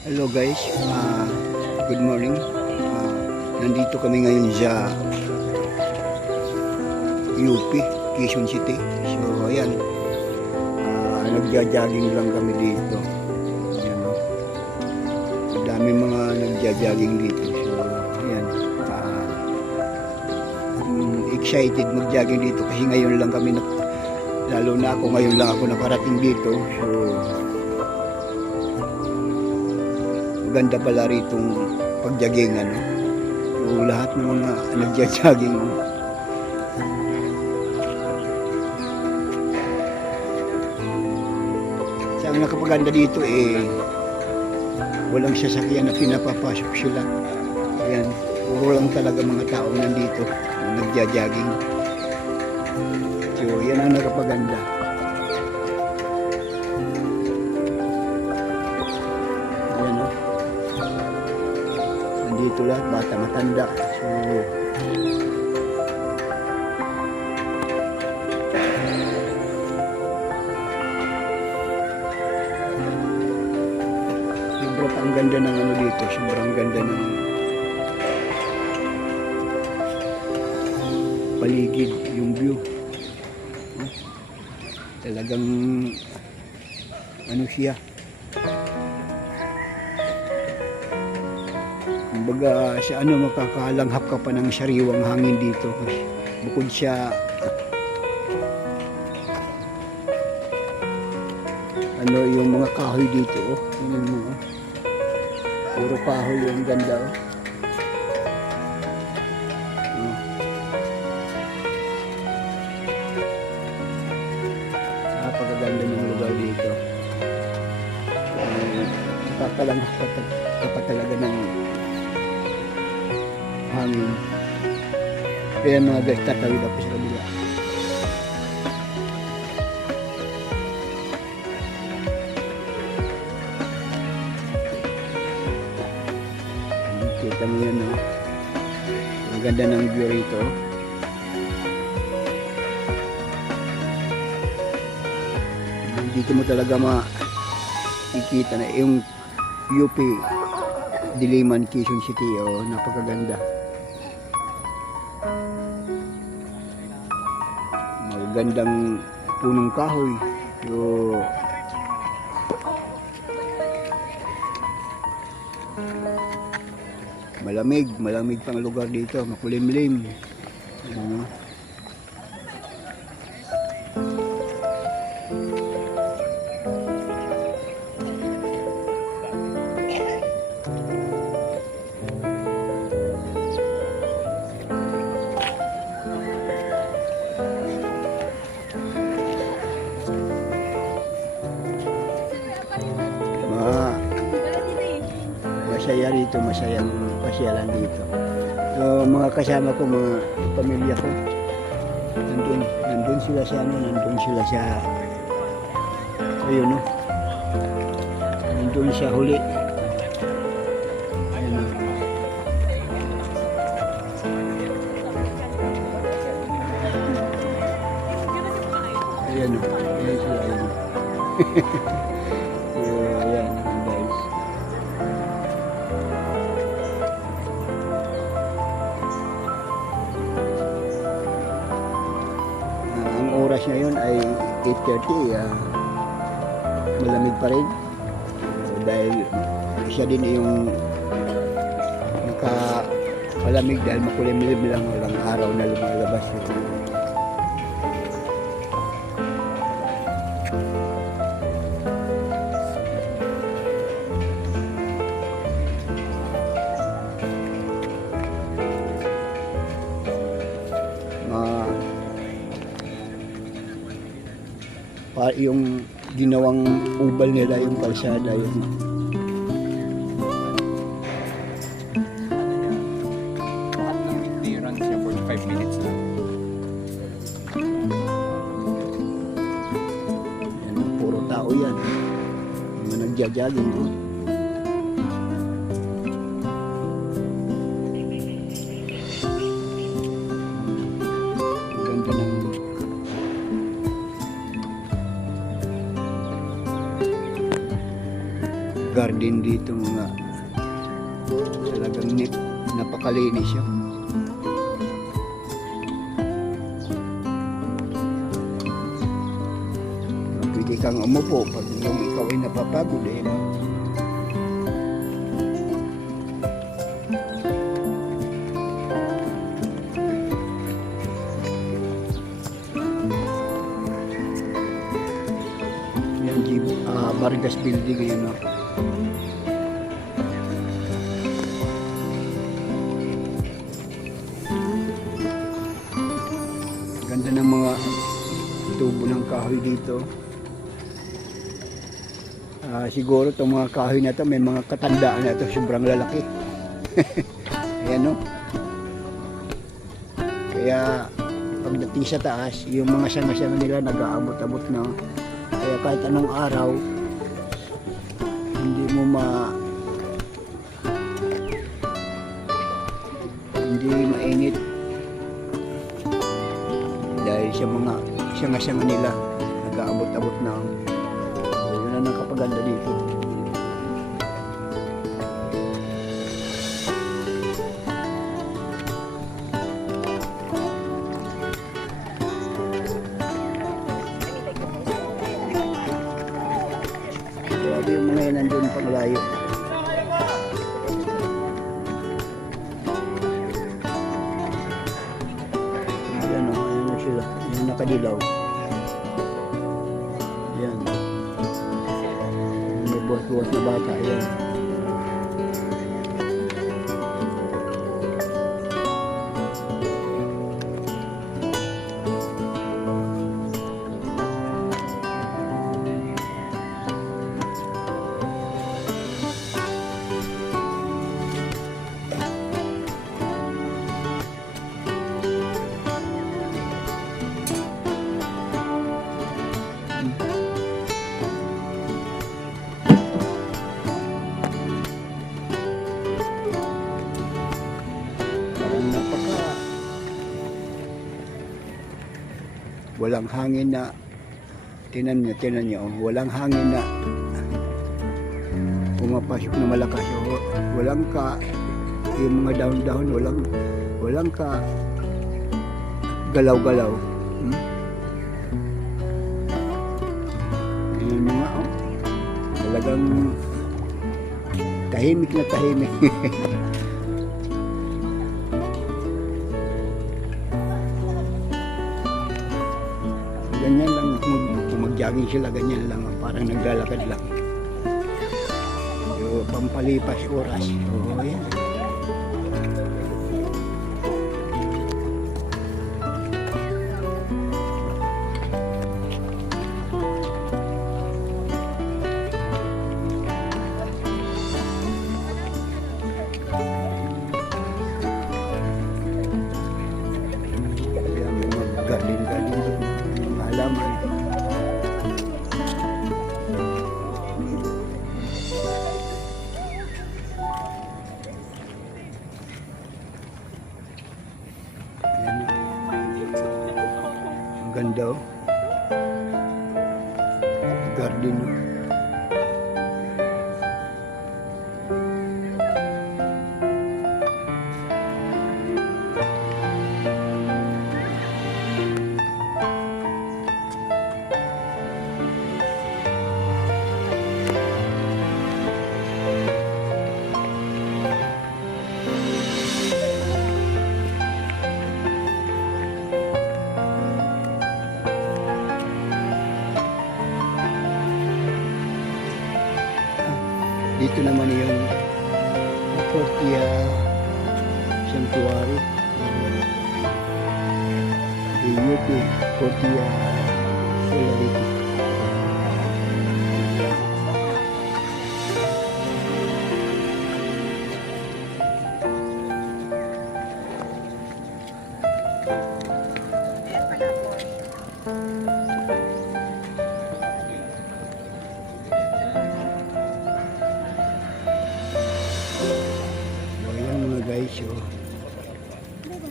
Hello guys, good morning. Nandito kami ngayon sa UP, Quezon City. So ayan, nagja-jogging lang kami dito. Ayan, no? Ang dami mga nagja-jogging dito. So ayan, excited mag-jogging dito kasi ngayon lang kami lalo na ako ngayon lang ako nakarating dito. So maganda pala ritong pag-jogging ano. So, lahat ng mga nagja-jogging so, ang nakapaganda dito walang sasakyan na pinapapasok sila. Ayan, puro lang talaga mga tao nandito nagja-jogging. So yan ang nakapaganda. Dito lahat, bata matanda. So, sobrang ganda ng ano dito, sobrang ganda ng paligid, yung view. Talagang ano siya, kumbaga sa ano, makakalanghap ka pa ng sariwang hangin dito kasi bukod siya ano yung mga kahoy dito yung mga puro kahoy, yung ganda napakaganda ng lugar dito. Nakakalanghap ka pa talaga ng hangin. Kaya mga guys, tatawid ako sa kabila. Kita mo yan, no? Ang ganda ng view rito. Dito mo talaga makikita na yung UP Diliman, Quezon City. Napakaganda. Magandang punong kahoy. So, malamig pang lugar dito, makulimlim. Masaya rito, masayang pasyalan dito. So mga kasama ko, mga pamilya ko, nandun sila sa ano, nandun sila sa ayun, no? Nandun sa huli. Ayun, no? Ayan, no? Ayan sila, ayan. So ayan guys. Oras ngayon ay 8:30, malamig pa rin dahil siya din yung nakapalamig dahil makulimlim lang, walang araw na lumalabas. Yung ginawang ubal nila, yung kalsada, yung they run siya 45 minutes na. Yan, puro tao yan, mga nagja-jogging. Ganda ng garden dito mga talagang napakalinis yun. Pwede kang umupo pag yung ikaw ay napapagod eh. No? Yan, Vargas Building yun. No? Ganda ng mga tubo ng kahoy dito. Siguro itong mga kahoy na to may mga katandaan na ito, sobrang lalaki. Ayan no. Kaya pagdating sa taas, yung mga sanga-sanga nila nag-aabot-abot na. Kaya kahit anong araw, hindi mainit dahil sa mga sanga-sanga nila nag-aabot-abot na. Yun ang nakapaganda dito. Grabe yung mga yan nandun pang layo. Ayan o, ayan sila. Yung nakadilaw. Ayan. May buwas-buwas na bata. Ayan. Walang hangin na tinan nyo, walang hangin na pumapasok na malakas. Walang yung mga dahon-dahon, walang galaw-galaw. Yung mga talagang tahimik na tahimik. Ganyan lang, kung mag-jogging sila, ganyan lang, parang naglalakad lang. Yung pampalipas oras. Oo, yan. Kaya may mag-garden-garden dito. Halaman. Ayan. Ang ganda oh. Garden oh. Dito naman yung Portia Sanctuary. DUP Portia Solarity. Guys, so Diba?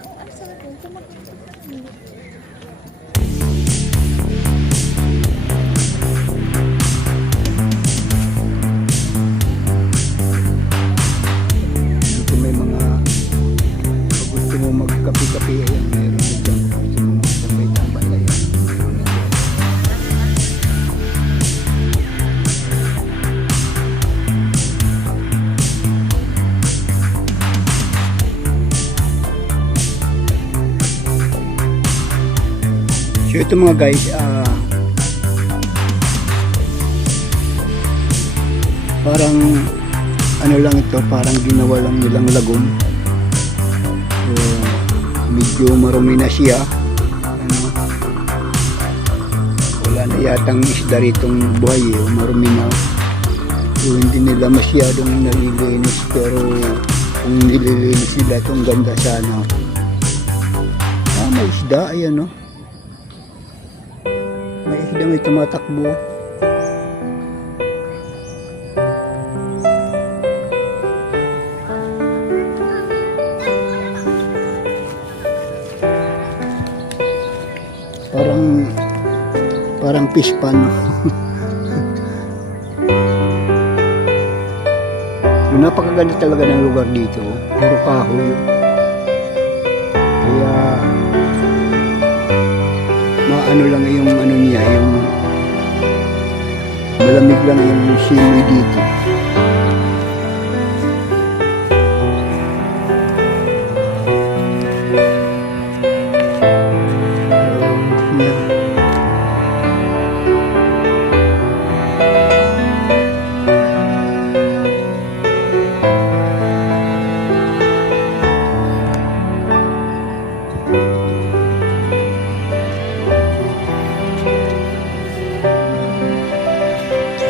Ang sarap. Ito mga guys, parang ano lang ito, parang ginawa lang nilang lagoon. So, medyo marumi na siya. Ano, wala na yatang isda ritong buhay eh, marumi na. So, hindi nila masyadong nalilinis, pero kung nililinis nila itong ganda sana. May isda, ayan o. May isda, may tumatakbo. Parang fish pan. Napakaganda talaga ng lugar dito. Puro kahoy. Kaya maano lang yung ano niya, yung malamig lang yung simoy dito.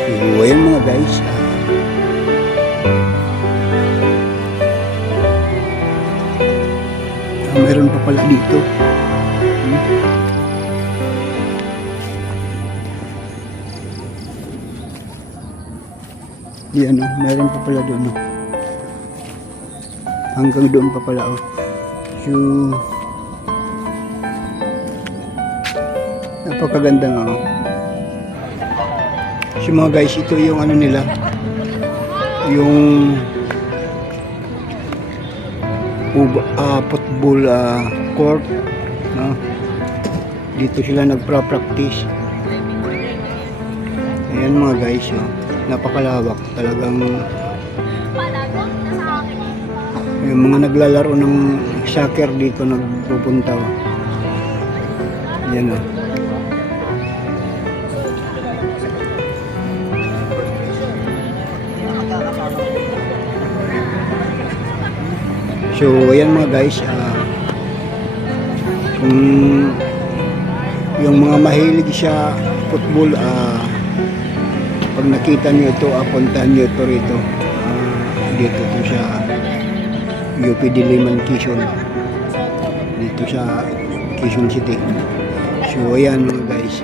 So, ayan mga guys. Mayroon pa pala dito. Yan o, mayroon pa pala doon. Hanggang doon pa pala o. So, napakaganda nga o. So mga guys, ito yung ano nila, yung football court, no? Dito sila nagpa-practice. Ayan mga guys, oh. Napakalawak talagang. Yung mga naglalaro ng soccer dito nagpupunta. Oh. Ayan oh. So, ayan mga guys, kung yung mga mahilig sa football, pag nakita nyo ito, puntahan nyo ito rito. Dito to sa UP Diliman, Quezon. Dito sa Quezon City. So, ayan mga guys.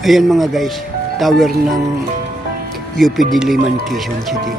Ayan mga guys, tower ng UP Diliman, Quezon City.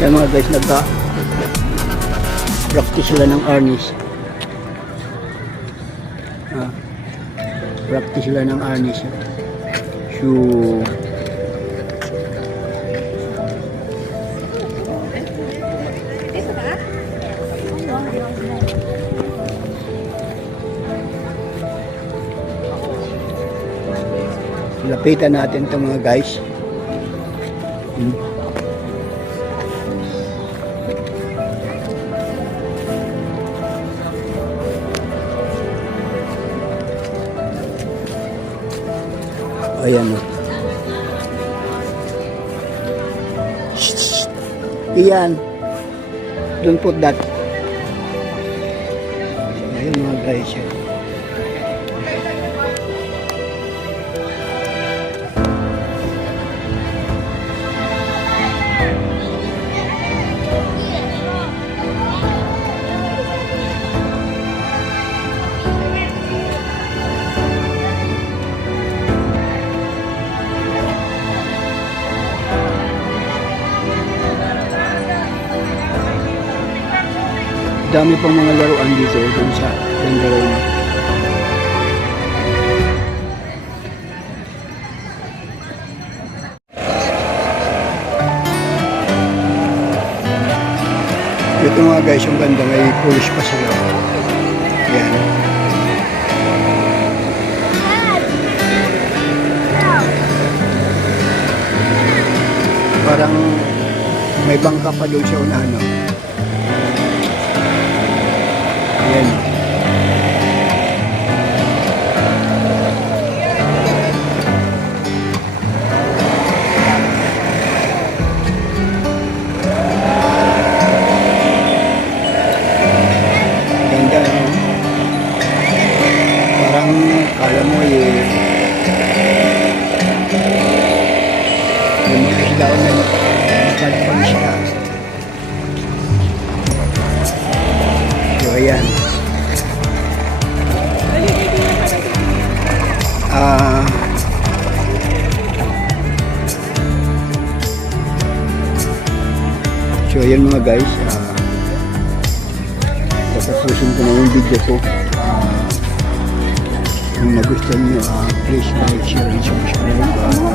Yan mga guys, nagka-practice sila ng arnis. Practice sila ng arnis. So, lapitan natin ito mga guys. Ayan o. Iyan. Don't put that. Ayan mga guys. dami pang mga laruan dito dun sa Landaron. Ito mga guys, yung ganda, may pulis pa sila. Yan. Parang may bangka pa doon sa unahan, no? Yan. Ganda, no? Parang kala mo yung mga ilaw na nakalpang siya. So, ayan. So, ayan mga guys. Tatapusin ko na yung video ko. Kung nagustuhan nyo, please like, share, and subscribe.